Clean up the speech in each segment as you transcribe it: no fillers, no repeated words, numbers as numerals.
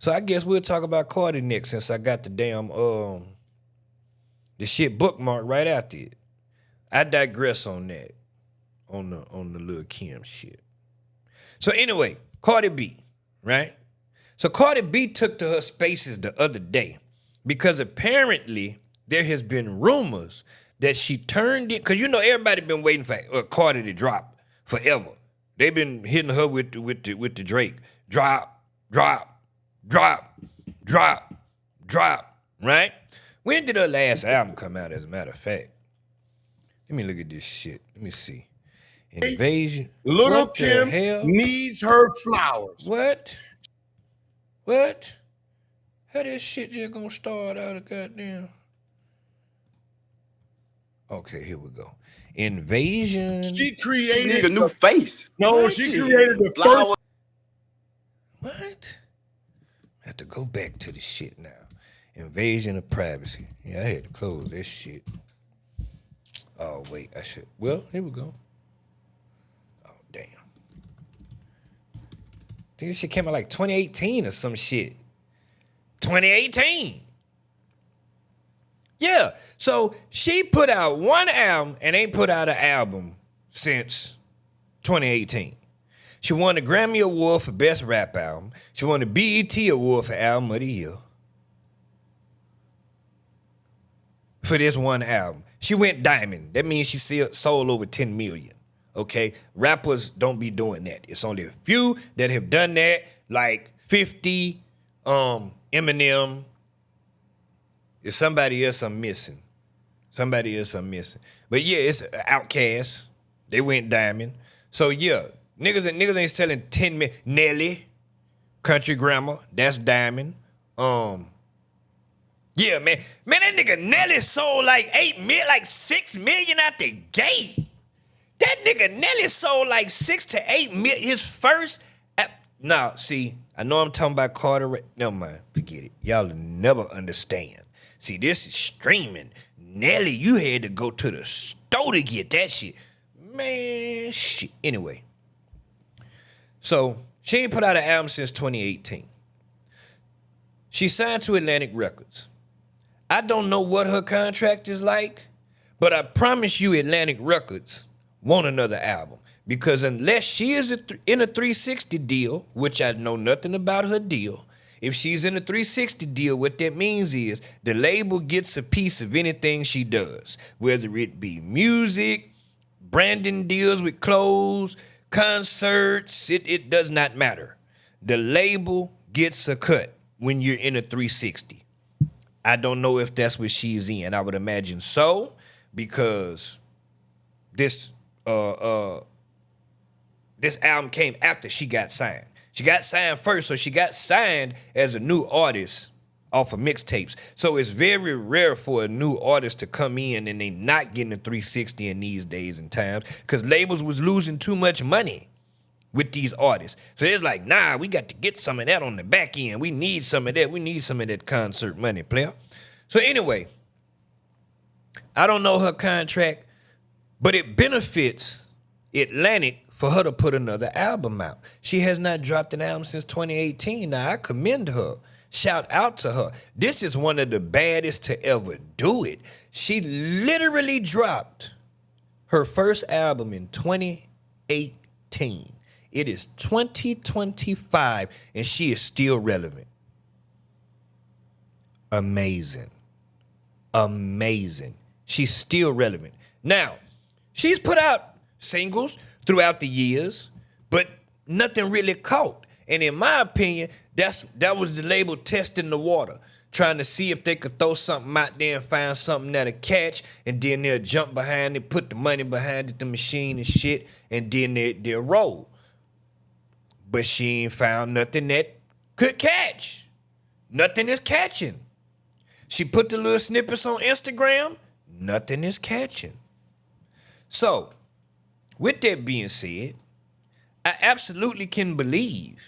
So I guess we'll talk about Cardi next since I got the damn the shit bookmarked right after it. I digress on that. On the Lil Kim shit. So anyway, Cardi B, right? So Cardi B took to her spaces the other day because apparently there has been rumors that she turned in, because you know everybody been waiting for Cardi to drop forever. They've been hitting her with the Drake drop, drop, drop, drop, drop. Right? When did her last album come out? As a matter of fact, let me look at this shit. Let me see. Invasion. Little What Kim the hell? needs her flowers. What? What? How this shit just gonna start out of goddamn? Okay, here we go. Invasion. She She created need a new face. No, What? she created the Flower. What? I have to go back to the shit now. Invasion of privacy. Yeah, I had to close this shit. Oh wait, I should. Well, here we go. Oh damn. I think this shit came out like 2018 or some shit. 2018. Yeah. So she put out one album and ain't put out an album since 2018. She won the Grammy Award for Best Rap Album. She won the BET Award for Album of the Year. For this one album. She went diamond. That means she sold over 10 million. Okay? Rappers don't be doing that. It's only a few that have done that, like 50, Eminem. If somebody else I'm missing. Somebody else I'm missing. But yeah, it's Outkast. They went diamond. So yeah, niggas ain't selling 10 million. Nelly, Country Grammar, that's diamond. Yeah, man, that nigga Nelly sold like 6 million out the gate. That nigga Nelly sold like 6 to 8 million. His first. Now, see, I know I'm talking about Carter. Never mind, forget it. Y'all will never understand. See, this is streaming. Nelly, you had to go to the store to get that shit. Man, shit. Anyway. So, she ain't put out an album since 2018. She signed to Atlantic Records. I don't know what her contract is like, but I promise you Atlantic Records want another album. Because unless she is in a 360 deal, which I know nothing about her deal, if she's in a 360 deal, what that means is the label gets a piece of anything she does, whether it be music, branding deals with clothes, concerts, it does not matter. The label gets a cut when you're in a 360. I don't know if that's what she's in. I would imagine so, because this album came after she got signed. She got signed first, so she got signed as a new artist off of mixtapes. So it's very rare for a new artist to come in and they not getting a 360 in these days and times, because labels was losing too much money with these artists. So it's like, nah, we got to get some of that on the back end. We need some of that. We need some of that concert money, player. So anyway, I don't know her contract, but it benefits Atlantic for her to put another album out. She has not dropped an album since 2018. Now, I commend her. Shout out to her. This is one of the baddest to ever do it. She literally dropped her first album in 2018. It is 2025, and she is still relevant. Amazing. Amazing. She's still relevant. Now, she's put out singles throughout the years, but nothing really caught. And in my opinion, that was the label testing the water, trying to see if they could throw something out there and find something that'll catch, and then they'll jump behind it, put the money behind it, the machine and shit, and then they'll roll. But she ain't found nothing that could catch. Nothing is catching. She put the little snippets on Instagram. Nothing is catching. So, with that being said, I absolutely can believe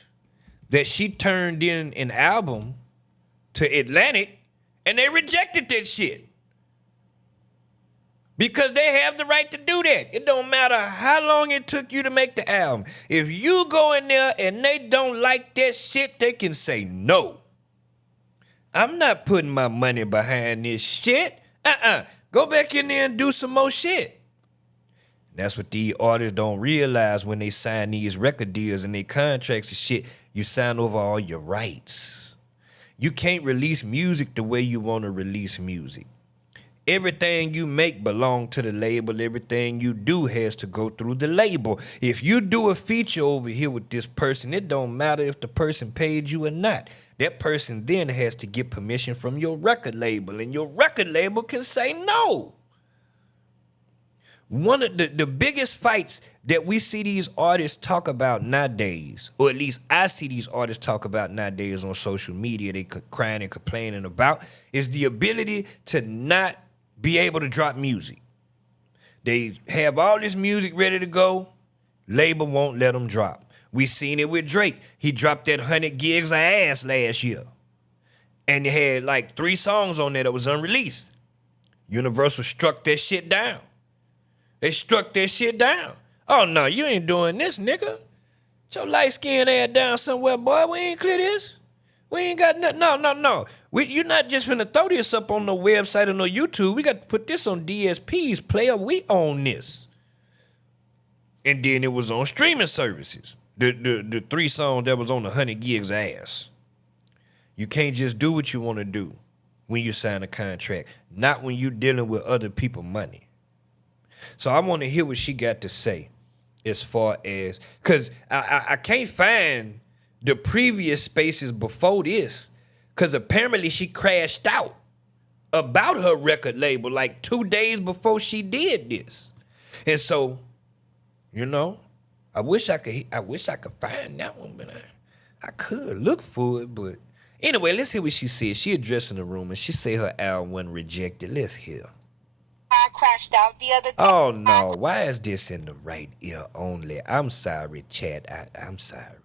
that she turned in an album to Atlantic and they rejected that shit. Because they have the right to do that. It don't matter how long it took you to make the album. If you go in there and they don't like that shit, they can say no. I'm not putting my money behind this shit. Go back in there and do some more shit. That's what these artists don't realize when they sign these record deals and their contracts and shit. You sign over all your rights. You can't release music the way you want to release music. Everything you make belong to the label. Everything you do has to go through the label. If you do a feature over here with this person, it don't matter if the person paid you or not. That person then has to get permission from your record label, and your record label can say no. One of the biggest fights that we see these artists talk about nowadays, or at least I see these artists talk about nowadays on social media, they crying and complaining about, is the ability to not be able to drop music. They have all this music ready to go, label won't let them drop. We seen it with Drake. He dropped that 100 gigs of ass last year. And they had like 3 songs on there that was unreleased. Universal struck that shit down. They struck that shit down. Oh, no, you ain't doing this, nigga. Get your light-skinned ass down somewhere, boy. We ain't clear this. We ain't got nothing. No. You're not just finna throw this up on no website or no YouTube. We got to put this on DSPs. Player, we own this. And then it was on streaming services. The 3 songs that was on the 100 gigs ass. You can't just do what you want to do when you sign a contract. Not when you're dealing with other people's money. So I want to hear what she got to say as far as, because I can't find the previous spaces before this, because apparently she crashed out about her record label like 2 days before she did this. And so, you know, I wish I could find that one, but I could look for it. But anyway, let's hear what she said. She addressing the room, and she say her album wasn't rejected. Let's hear. I crashed out the other day. Oh, no. Why is this in the right ear only? I'm sorry, chat. I'm sorry.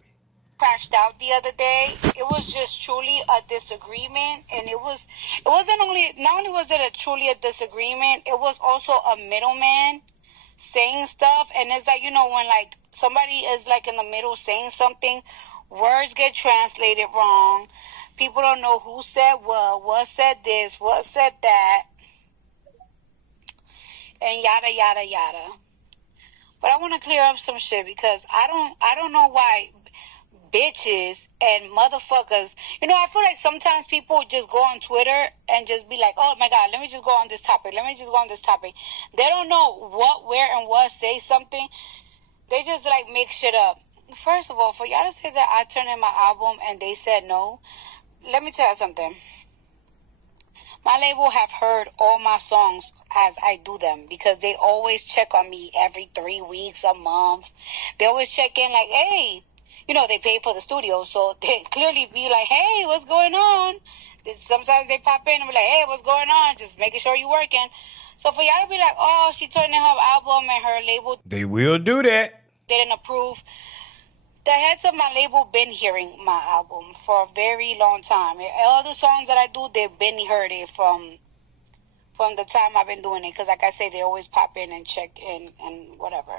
Crashed out the other day. It was just truly a disagreement, and it wasn't only, not only was it truly a disagreement, it was also a middleman saying stuff. And it's like, you know, when like somebody is like in the middle saying something, words get translated wrong. People don't know who said what said this, what said that, and yada yada yada. But I want to clear up some shit, because I don't know why bitches and motherfuckers, you know, I feel like sometimes people just go on Twitter and just be like, oh my God, let me just go on this topic. They don't know what, where, and what say something. They just like make shit up. First of all, for y'all to say that I turned in my album and they said no, let me tell you something. My label have heard all my songs as I do them, because they always check on me every 3 weeks, a month. They always check in like, hey, you know, they pay for the studio, so they clearly be like, hey, what's going on? Sometimes they pop in and be like, hey, what's going on? Just making sure you're working. So for y'all to be like, oh, she turned in her album and her label, they will do that. They didn't approve. The heads of my label been hearing my album for a very long time. All the songs that I do, they've been heard it from the time I've been doing it. Because like I say, they always pop in and check in and whatever.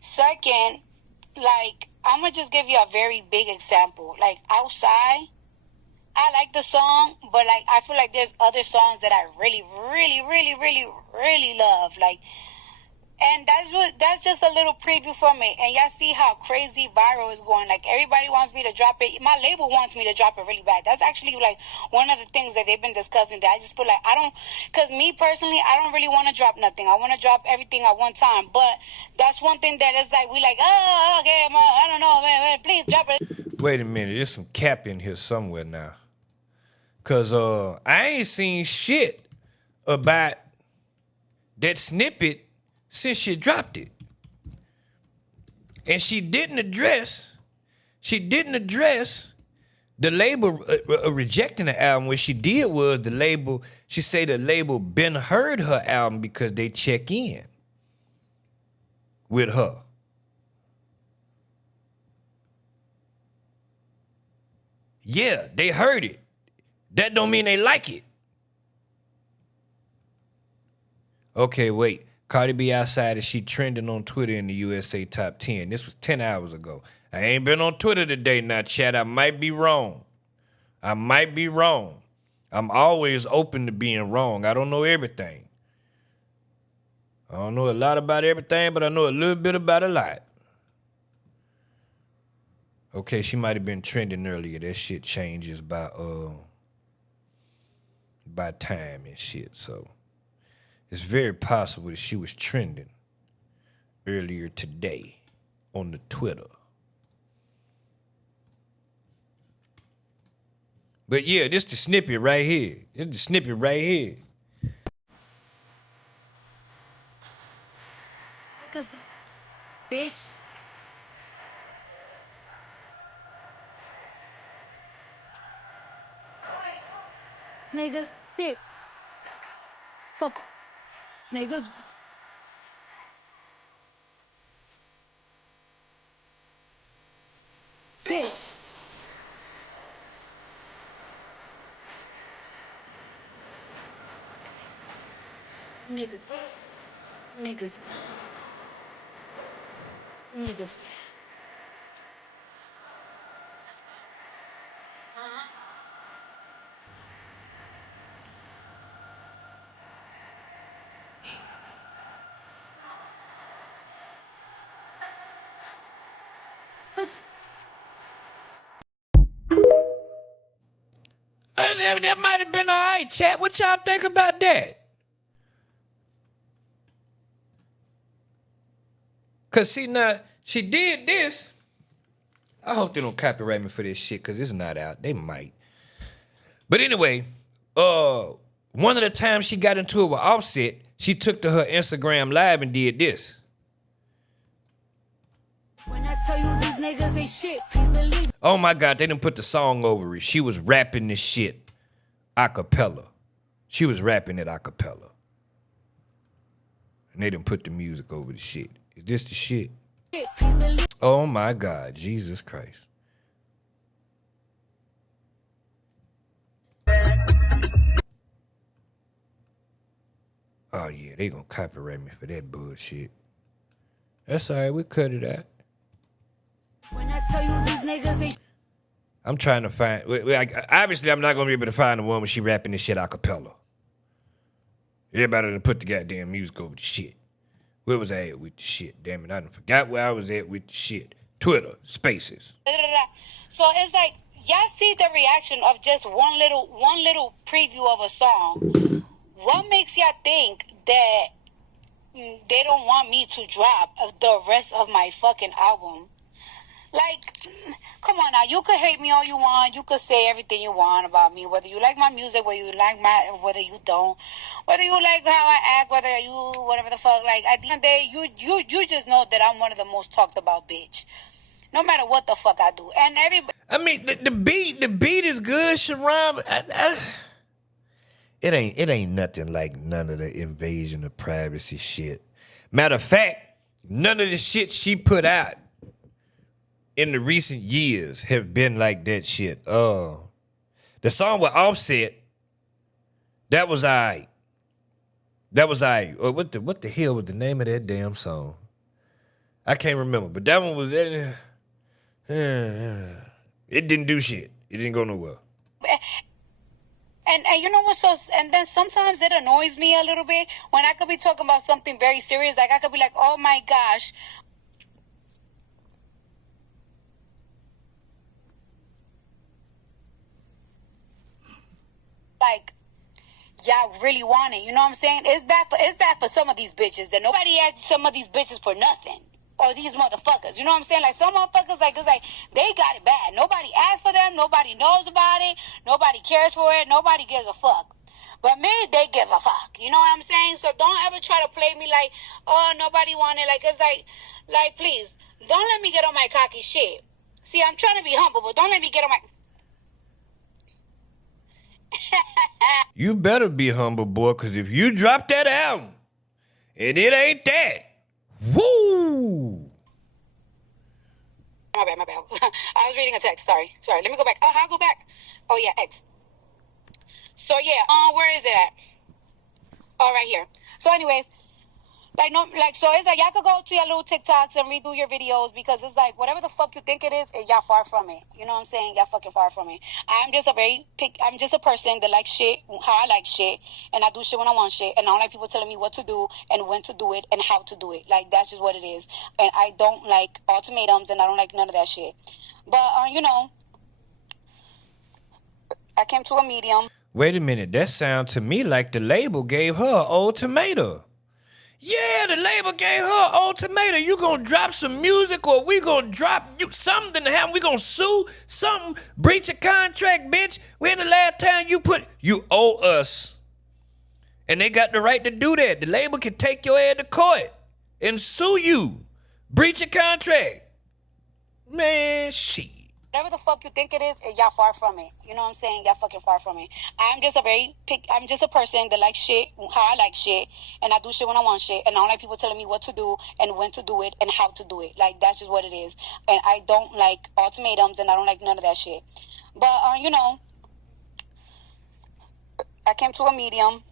Second, like, I'm going to just give you a very big example. Like, Outside, I like the song, but like, I feel like there's other songs that I really, really, really, really, really love. Like, and that's just a little preview for me. And y'all see how crazy viral is going. Like, everybody wants me to drop it. My label wants me to drop it really bad. That's actually like one of the things that they've been discussing, that I just feel like because me personally, I don't really want to drop nothing. I want to drop everything at one time. But that's one thing that is like, we like, oh, okay, I don't know, man, please drop it. Wait a minute. There's some cap in here somewhere now. Because I ain't seen shit about that snippet since she dropped it. And she didn't address the label rejecting the album. What she did was she said the label been heard her album because they check in with her. Yeah, they heard it. That don't mean they like it. Okay, wait. Cardi B outside, she trending on Twitter in the USA Top 10. This was 10 hours ago. I ain't been on Twitter today now, chat. I might be wrong. I might be wrong. I'm always open to being wrong. I don't know everything. I don't know a lot about everything, but I know a little bit about a lot. Okay, she might have been trending earlier. That shit changes by time and shit. So it's very possible that she was trending earlier today on the Twitter. But yeah, this the snippet right here. This the snippet right here. Cause, bitch. Niggas, dick. Fuck. Niggas. Bitch. Niggas. Niggas. Niggas. That might have been all right, chat. What y'all think about that? Cause see now, she did this. I hope they don't copyright me for this shit, cause it's not out. They might. But anyway, one of the times she got into it with Offset, she took to her Instagram live and did this. When I tell you these niggas ain't shit, please believe. Oh my God, they didn't put the song over it. She was rapping this shit a cappella. She was rapping it a cappella. And they didn't put the music over the shit. Is this the shit? Please believe. Oh my God, Jesus Christ. Oh yeah, they gonna copyright me for that bullshit. That's all right, we cut it out. When I tell you these niggas ain't. I'm trying to find. Obviously, I'm not gonna be able to find the one when she rapping this shit a cappella. Everybody done put the goddamn music over the shit. Where was I at with the shit? Damn it, I done forgot where I was at with the shit. Twitter, Spaces. So it's like y'all see the reaction of just one little preview of a song. What makes y'all think that they don't want me to drop the rest of my fucking album? Like, come on now. You could hate me all you want. You could say everything you want about me. Whether you like my music, whether you don't. Whether you like how I act, whatever the fuck. Like, at the end of the day, you just know that I'm one of the most talked about bitch. No matter what the fuck I do. And everybody. I mean, the beat is good, Sharon. It ain't nothing like none of the invasion of privacy shit. Matter of fact, none of the shit she put out in the recent years have been like that shit. The song with Offset, that was alright. That was alright. What the hell was the name of that damn song? I can't remember, but that one was it didn't do shit. It didn't go nowhere. And you know what? And then sometimes it annoys me a little bit when I could be talking about something very serious. Like I could be like, oh my gosh. Like, y'all really want it. You know what I'm saying? It's bad for some of these bitches that nobody asked some of these bitches for nothing. Or these motherfuckers. You know what I'm saying? Like some motherfuckers, like it's like they got it bad. Nobody asked for them, nobody knows about it, nobody cares for it, nobody gives a fuck. But me, they give a fuck. You know what I'm saying? So don't ever try to play me like, oh, nobody want it. Like it's like please, don't let me get on my cocky shit. See, I'm trying to be humble, but don't let me get on my You better be humble, boy, because if you drop that album and it ain't that, woo! My bad. I was reading a text. Sorry. Let me go back. I'll go back. Oh, yeah, X. So, yeah, where is it at? Oh, right here. So, anyways, Like, no, like, so it's like, y'all could go to your little TikToks and redo your videos because it's like, whatever the fuck you think it is, y'all far from it. You know what I'm saying? Y'all fucking far from it. I'm just a person that likes shit how I like shit, and I do shit when I want shit, and I don't like people telling me what to do and when to do it and how to do it. Like, that's just what it is. And I don't like ultimatums, and I don't like none of that shit. But, you know, I came to a medium. Wait a minute, that sounds to me like the label gave her an ultimatum. Yeah, the label gave her an ultimatum. You gonna drop some music or we gonna drop you something to happen. We gonna sue something, breach a contract, bitch. When the last time you owe us. And they got the right to do that. The label can take your ass to court and sue you. Breach a contract. Man, shit. Whatever the fuck you think it is, y'all far from it. You know what I'm saying? Y'all fucking far from it. I'm just a person that likes shit how I like shit, and I do shit when I want shit, and I don't like people telling me what to do and when to do it and how to do it. Like, that's just what it is. And I don't like ultimatums, and I don't like none of that shit. But, you know, I came to a medium,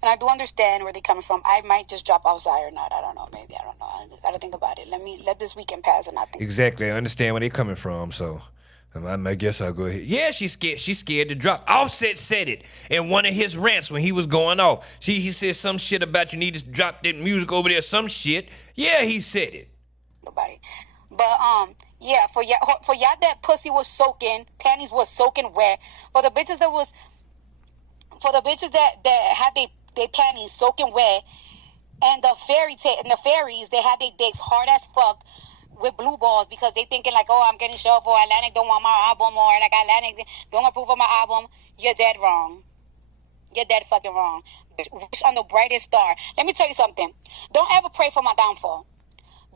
and I do understand where they're coming from. I might just drop outside or not. I don't know. Maybe. I don't know. I gotta think about it. Let this weekend pass and I think. Exactly. I understand where they're coming from, so I guess I'll go ahead. Yeah, she's scared. She's scared to drop. Offset said it in one of his rants when he was going off. He said some shit about you need to drop that music over there, some shit. Yeah, he said it. Nobody. But yeah, for y'all that pussy was soaking, panties was soaking wet. For the bitches that had they panties soaking wet, and the fairies they had their dicks hard as fuck with blue balls because they thinking like, oh, I'm getting shoved or Atlantic don't want my album or like Atlantic don't approve of my album. You're dead wrong. You're dead fucking wrong. Wish on the brightest star. Let me tell you something. Don't ever pray for my downfall.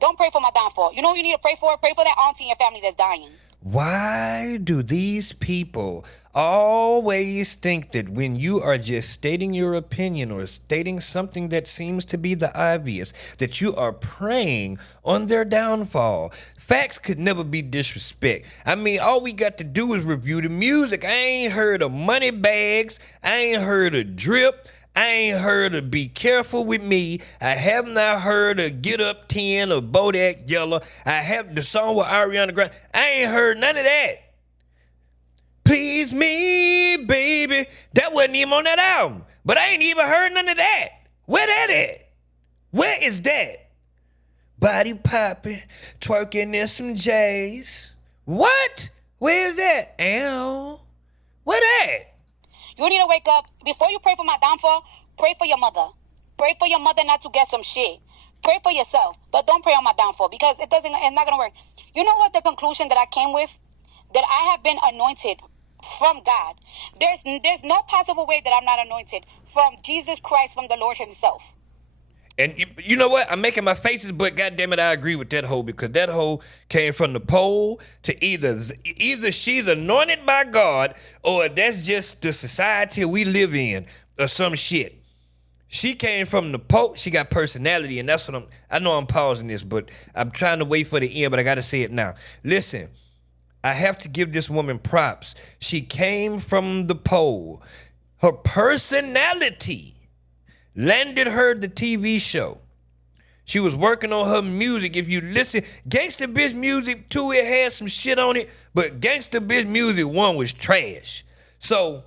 Don't pray for my downfall. You know what you need to pray for? Pray for that auntie in your family that's dying. Why do these people always think that when you are just stating your opinion or stating something that seems to be the obvious, that you are preying on their downfall? Facts could never be disrespect. I mean, all we got to do is review the music. I ain't heard of Money Bags. I ain't heard of Drip. I ain't heard of Be Careful With Me. I have not heard of Get Up 10 or Bodak Yellow. I have the song with Ariana Grande. I ain't heard none of that. Please Me, Baby. That wasn't even on that album. But I ain't even heard none of that. Where that at? Where is that? Body popping, twerking in some J's. What? Where is that? Ow. Where that? You need to wake up. Before you pray for my downfall, pray for your mother. Pray for your mother not to get some shit. Pray for yourself, but don't pray on my downfall because it's not going to work. You know what the conclusion that I came with? That I have been anointed from God. There's no possible way that I'm not anointed from Jesus Christ, from the Lord himself. And you know what? I'm making my faces, but goddamn it, I agree with that hoe because that hoe came from the pole to either she's anointed by God or that's just the society we live in or some shit. She came from the pole. She got personality, and that's what I know I'm pausing this, but I'm trying to wait for the end, but I got to say it now. Listen, I have to give this woman props. She came from the pole. Her personality landed her the TV show. She was working on her music. If you listen, Gangsta Bitch Music 2, it had some shit on it, but Gangsta Bitch Music 1 was trash. So,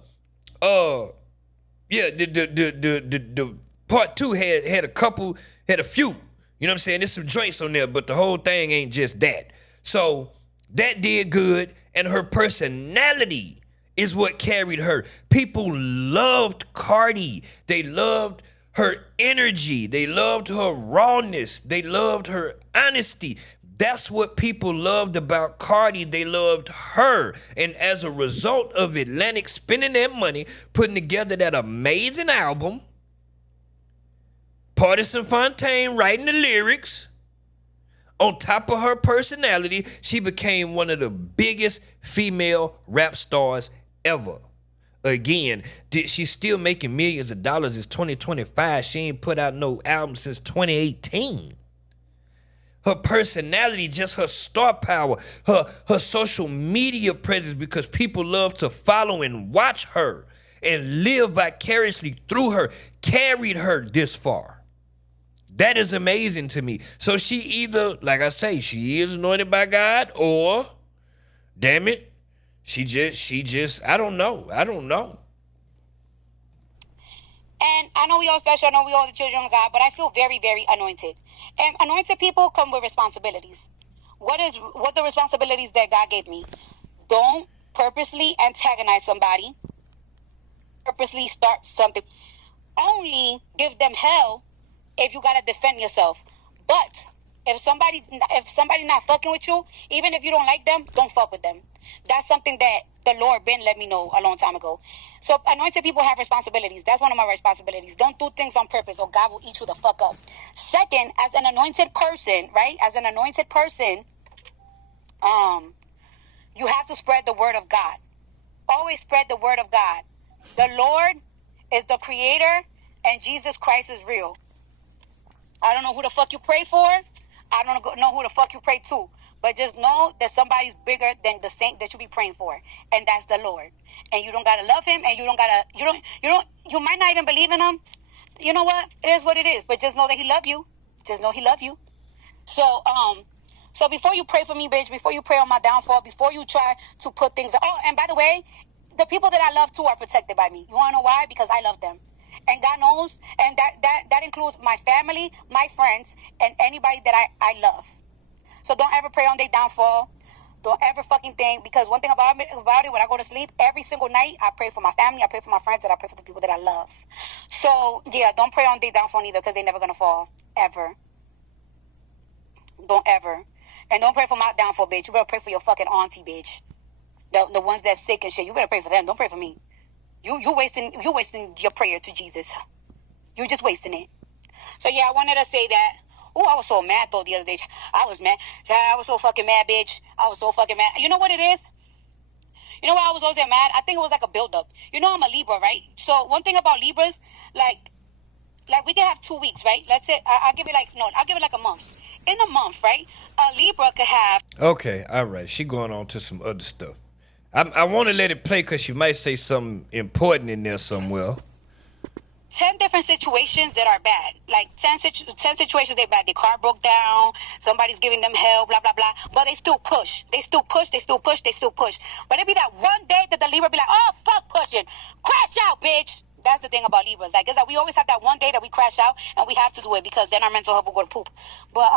yeah, the part 2 had a few, you know what I'm saying? There's some joints on there, but the whole thing ain't just that. So, that did good, and her personality is what carried her. People loved Cardi. They loved her energy. They loved her rawness. They loved her honesty. That's what people loved about Cardi. They loved her. And as a result of Atlantic spending that money, putting together that amazing album, Partisan Fontaine writing the lyrics, on top of her personality, she became one of the biggest female rap stars ever. Again, she's still making millions of dollars. It's 2025. She ain't put out no album since 2018. Her personality, just her star power, her social media presence, because people love to follow and watch her. and live vicariously through her, carried her this far. That is amazing to me. So she either, like I say, she is anointed by God, or, damn it, she just, I don't know. And I know we all special, I know we all the children of God, but I feel very, very anointed. And anointed people come with responsibilities. What the responsibilities that God gave me? Don't purposely antagonize somebody. Purposely start something. Only give them hell if you gotta defend yourself. But if somebody not fucking with you, even if you don't like them, don't fuck with them. That's something that the Lord been let me know a long time ago. So anointed people have responsibilities. That's one of my responsibilities. Don't do things on purpose or God will eat you the fuck up. Second, as an anointed person, right? As an anointed person, you have to spread the word of God. Always spread the word of God. The Lord is the creator and Jesus Christ is real. I don't know who the fuck you pray for. I don't know who the fuck you pray to. But just know that somebody's bigger than the saint that you be praying for. And that's the Lord. And you don't gotta love him, and you might not even believe in him. You know what? It is what it is. But just know that he love you. Just know he love you. So before you pray for me, bitch, before you pray on my downfall, before you try to put things, oh, and by the way, the people that I love too are protected by me. You wanna know why? Because I love them. And God knows, and that includes my family, my friends, and anybody that I love. So don't ever pray on their downfall. Don't ever fucking think, because one thing about it, when I go to sleep, every single night, I pray for my family, I pray for my friends, and I pray for the people that I love. So, yeah, don't pray on their downfall either, because they're never going to fall. Ever. Don't ever. And don't pray for my downfall, bitch. You better pray for your fucking auntie, bitch. The ones that's sick and shit. You better pray for them. Don't pray for me. You wasting your prayer to Jesus. You just wasting it. So, yeah, I wanted to say that. Oh, I was so mad, though, the other day. I was mad. I was so fucking mad, bitch. I was so fucking mad. You know what it is? You know why I was always mad? I think it was like a buildup. You know I'm a Libra, right? So one thing about Libras, like we can have 2 weeks, right? Let's say, I'll give it like a month. In a month, right? A Libra could have... Okay, all right. She going on to some other stuff. I want to let it play because she might say something important in there somewhere. 10 different situations that are bad. Like 10 situations that are bad. The car broke down. Somebody's giving them hell, blah, blah, blah. But they still push. They still push. But it be that one day that the Libra be like, oh, fuck pushing. Crash out, bitch. That's the thing about Libras. Like, it's like we always have that one day that we crash out, and we have to do it because then our mental health will go to poop. But,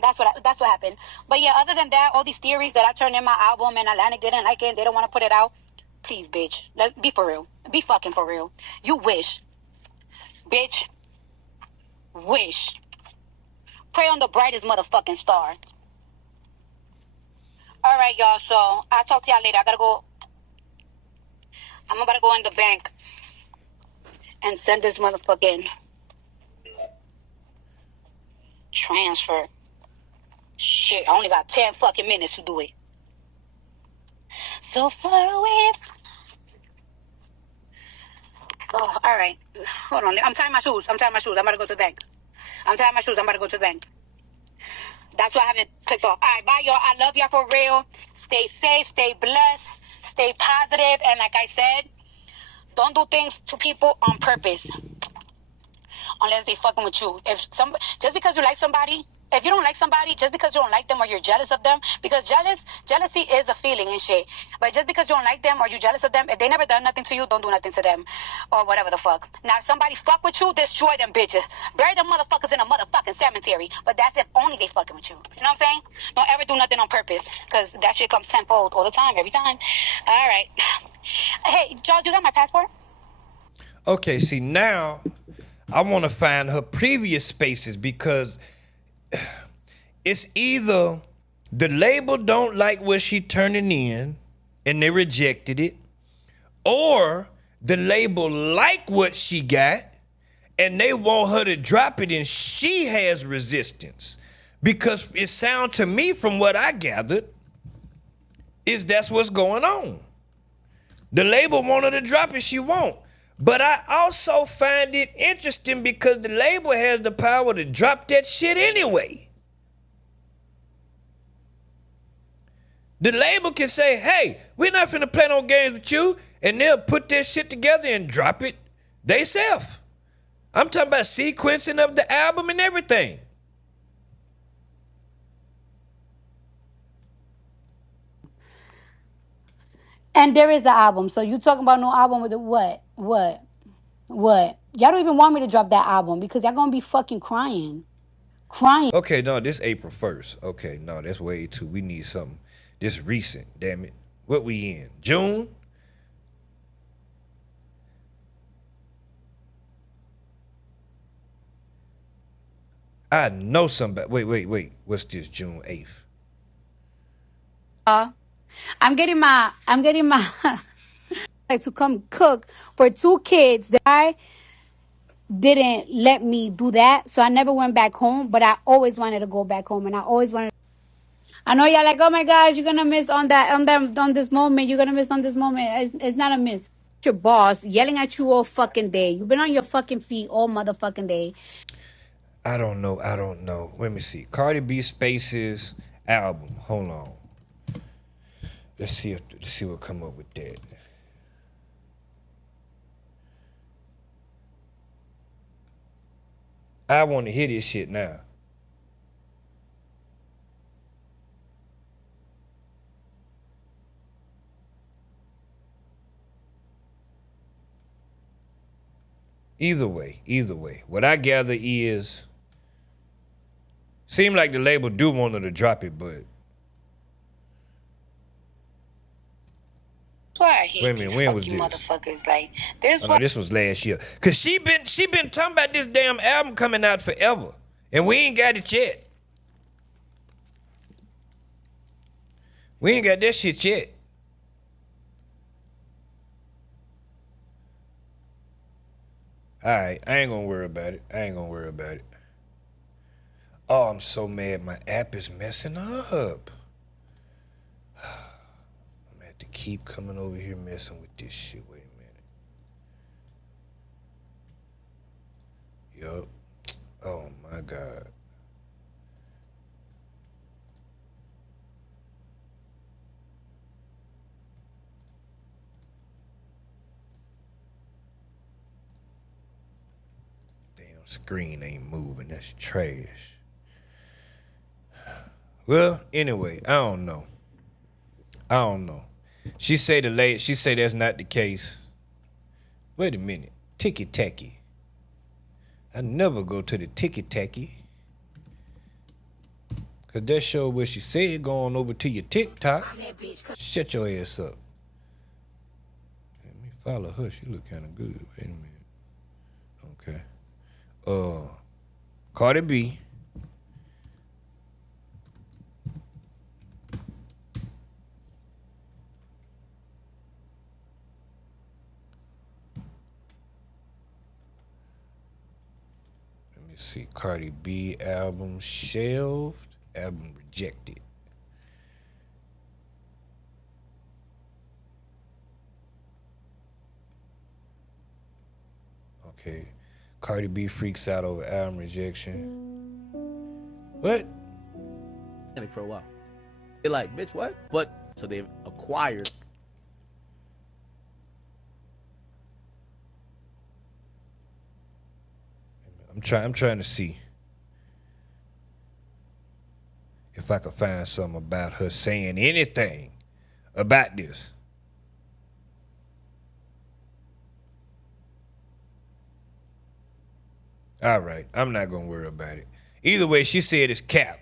that's what happened. But yeah, other than that, all these theories that I turned in my album and Atlantic didn't like it and they don't want to put it out. Please, bitch. Let's be for real. Be fucking for real. You wish. Bitch. Wish. Pray on the brightest motherfucking star. Alright, y'all. So, I'll talk to y'all later. I'm about to go in the bank and send this motherfucking transfer. Shit, I only got 10 fucking minutes to do it. So far away. Oh, all right. Hold on. I'm tying my shoes. I'm about to go to the bank. That's why I haven't clicked off. All right, bye, y'all. I love y'all for real. Stay safe. Stay blessed. Stay positive. And like I said, don't do things to people on purpose. Unless they fucking with you. Just because you like somebody... If you don't like somebody, just because you don't like them or you're jealous of them, because jealousy is a feeling and shit. But just because you don't like them or you're jealous of them, if they never done nothing to you, don't do nothing to them. Or whatever the fuck. Now, if somebody fuck with you, destroy them bitches. Bury them motherfuckers in a motherfucking cemetery. But that's if only they fucking with you. You know what I'm saying? Don't ever do nothing on purpose. Because that shit comes tenfold all the time, every time. All right. Hey, George, you got my passport? Okay, see, now I want to find her previous spaces because... it's either the label don't like what she turning in and they rejected it, or the label like what she got and they want her to drop it and she has resistance. Because it sounds to me from what I gathered is that's what's going on. The label want her to drop it, she won't. But I also find it interesting because the label has the power to drop that shit anyway. The label can say, hey, we're not finna play no games with you. and they'll put their shit together and drop it theyself. I'm talking about sequencing of the album and everything. And there is an album. So you talking about no album with the what? Y'all don't even want me to drop that album because y'all gonna be fucking crying. Okay, no, this April 1st. Okay, no, that's way too. We need something. This recent, damn it. What we in? June? I know somebody. Wait. What's this? June 8th. I'm getting my like to come cook for 2 kids that I didn't let me do that. So I never went back home, but I always wanted to go back home and I always wanted. I know y'all like, oh my God, you're gonna miss on this moment. You're gonna miss on this moment. It's not a miss. Your boss yelling at you all fucking day. You've been on your fucking feet all motherfucking day. I don't know. Let me see. Cardi B Spaces album. Hold on. Let's see what come up with that. I want to hear this shit now. Either way. What I gather is, seem like the label do want her to drop it, but Why I hate wait a minute, when was this? motherfuckers. Like, there's Oh, no, this was last year. Cause she been talking about this damn album coming out forever, and we ain't got it yet. We ain't got that shit yet. All right, I ain't gonna worry about it. Oh, I'm so mad. My app is messing up. I'm gonna have to keep coming over here messing with this shit. Wait a minute. Yup. Oh my God. Damn screen ain't moving. That's trash. Well, anyway, I don't know. She say that's not the case. Wait a minute. Ticky tacky. I never go to the ticky tacky. Cause that show where she said going over to your TikTok. Shut your ass up. Let me follow her. She look kind of good. Wait a minute. Okay. Cardi B. See, Cardi B album shelved, album rejected. Okay, Cardi B freaks out over album rejection. What? For a while. They're like, bitch, what? But so they've acquired. I'm trying to see if I can find something about her saying anything about this. All right, I'm not gonna worry about it. Either way, she said it's cap.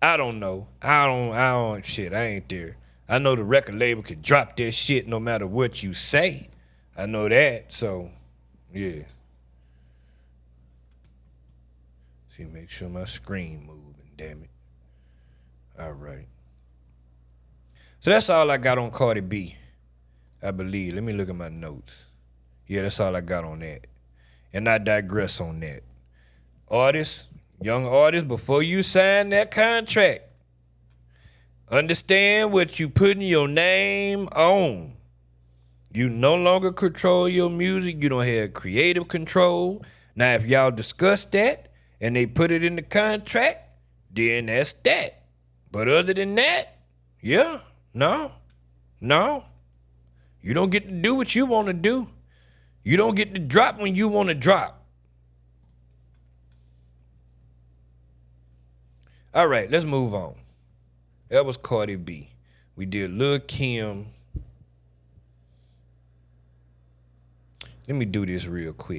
I don't know. I don't shit. I ain't there. I know the record label could drop that shit no matter what you say. I know that. So, yeah. See, make sure my screen moving, damn it. All right. So that's all I got on Cardi B, I believe. Let me look at my notes. Yeah, that's all I got on that. And I digress on that. Artists, young artists, before you sign that contract, understand what you putting your name on. You no longer control your music. You don't have creative control. Now, if y'all discuss that, and they put it in the contract, then that's that. But other than that, yeah, no. You don't get to do what you want to do. You don't get to drop when you want to drop. All right, let's move on. That was Cardi B. We did Lil' Kim. Let me do this real quick.